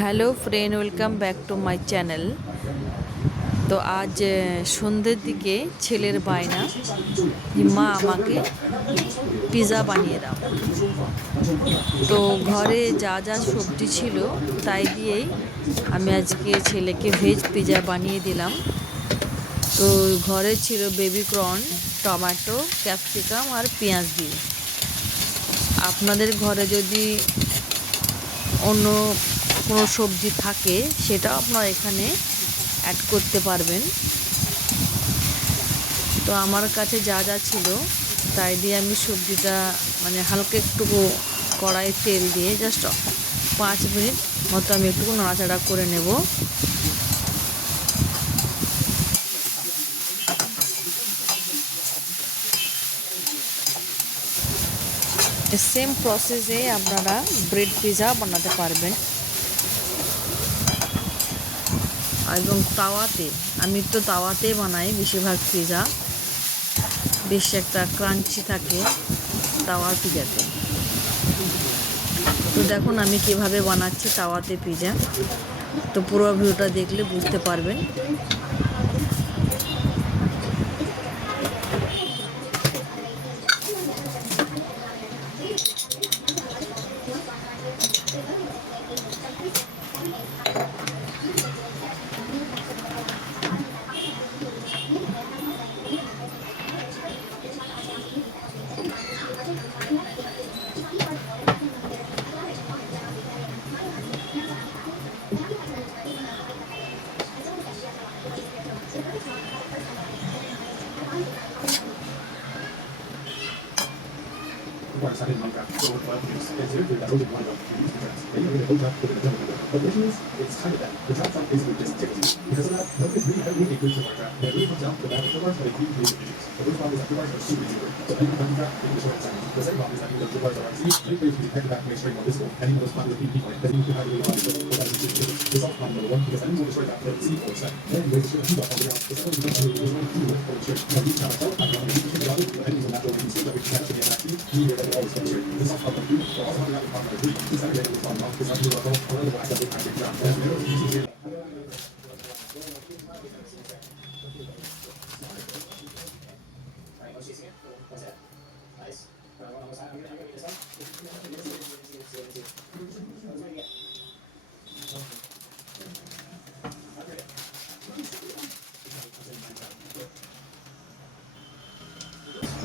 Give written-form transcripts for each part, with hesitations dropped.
Hello friend, welcome back to my channel. তো আজ সন্ধ্যের দিকে ছেলের বায়না যে মা আমাকে পিৎজা বানিয়ে দাও। তো ঘরে যা যা সবজি ছিল তাই দিয়েই আমি আজকে ছেলেকে ভেজ পিৎজা বানিয়ে দিলাম। তো ঘরে ছিল বেবি কর্ন, টমেটো, ক্যাপসিকাম আর পেঁয়াজ দিয়ে। আপনাদের ঘরে যদি অন্য কোনো সবজি থাকে সেটাও আপনারা এখানে অ্যাড করতে পারবেন। তো আমার কাছে যা যা ছিল তাই দিয়ে আমি সবজিটা হালকা একটু কড়াই তেল দিয়ে জাস্ট 5 মিনিট মতো আমি একটু নাড়াচাড়া করে নেব। সেম প্রসেসে আপনারা ব্রেড পিৎজা বানাতে পারবেন। এবং তাওয়াতে, আমি তো তাওয়াতে বানাই বেশিরভাগ পিৎজা, বেশ একটা ক্রাঞ্চি থাকে তাওয়ার পিৎজাতে। তো দেখুন আমি কিভাবে বানাচ্ছি তাওয়াতে পিৎজা। তো পুরো ভিডিওটা দেখলে বুঝতে পারবেন।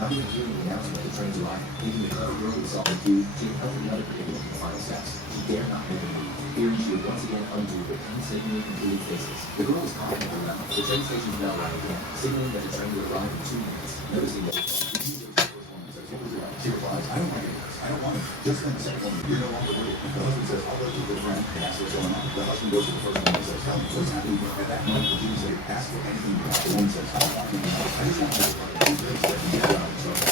Not even hearing the announcement of the train's arrival, even the girl was off the queue, she had helped the other predicament in the final steps. She dared not make a move, fearing she would once again undo the painstakingly completed phases. The girl was confident in her level. The train station's bell rang again, signaling that the train would arrive in 2 minutes. Noticing that she replies, I don't want it. I don't want it. Just then the second woman, you're no longer with it. The husband says, I'll go to a good friend and ask what's going on. The husband goes to the first woman and says, tell me, what's happening? At that moment, the Jew said, ask for anything you want. The woman says, I don't want anything else. I just want to know what it is that you get out of the trouble.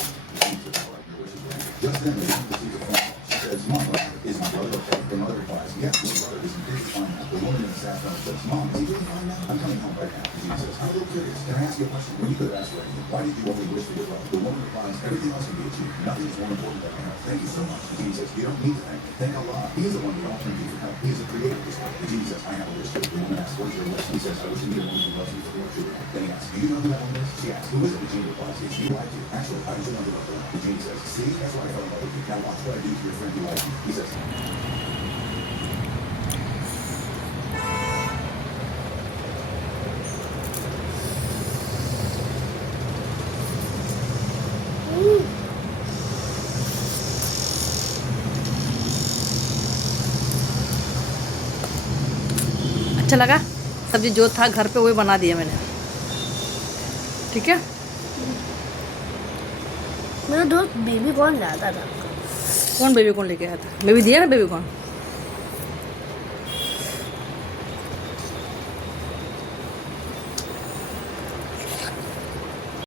Just then the woman receives a phone call. She says, Mom, is my brother okay? The mother replies, yes, your brother is completely fine now. The woman in the staff phone says, Mom, is he really fine now? I'm coming home right now. The Jew says, I'm a little curious. Can I ask you a question? When you could have asked for anything, why did you only wish for your brother? The woman replies, everything else can be achieved. Nothing is more important than health. Thank you so much. The genie says, you don't need to thank me. Thank Allah. He is the one we all turn to for help. He is the creator of this world. The genie says, I have a wish too. The woman asks, what is your wish? He says, I wish to meet a woman who loves me for your children. Then he asks, do you know who that woman is? She asks, who is it? The genie replies, it's you, I do. Actually, I was the one who loved her. The genie says, see, that's why I fell in love with you. Now watch what I do to your friend who loves you. He says, अच्छा लगा? सब्जी जो था घर पे वही बना दिया मैंने। ठीक है। मेरा दोस्त बेबी कॉर्न लाता था। कौन बेबी कॉर्न लेके आया था? बेबी दिया ना बेबी कॉर्न।